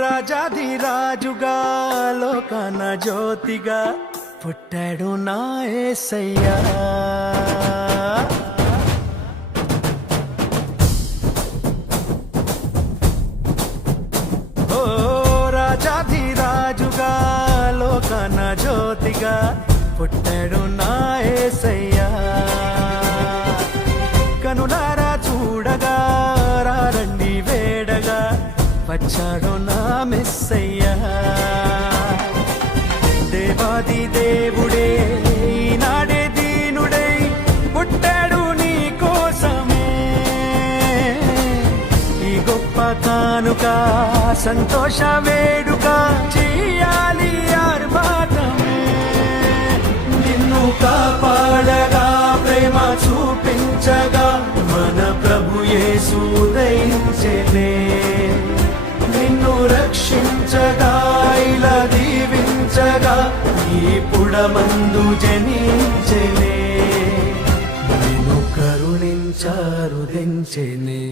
రాజాధిరాజుగా లోకాన జ్యోతిగా పుట్టాడు నా యేసయ్యా. ఓ రాజాధిరాజుగా లోకాన జ్యోతిగా పుట్టాడు నా యేసయ్యా. కనులారా చూడగా రండి వేడగా వచ్చాడు నా మెస్సయ్యా. దేవాది దేవుడే ఈనాడే దీనుడై పుట్టాడు నీ కోసమే. ఈ గొప్ప కానుక సంతోష వేడుక చెయ్యాలి ఆర్భాటమే. నిన్ను కాపాడగా ప్రేమ చూపించగా మన ప్రభు యేసు ఉదయించెనే. నిన్ను రక్షించగా ఇలా దీవించగా ఈ పుడమందు జనించెనే. నిన్ను కరుణించారు దించెనే.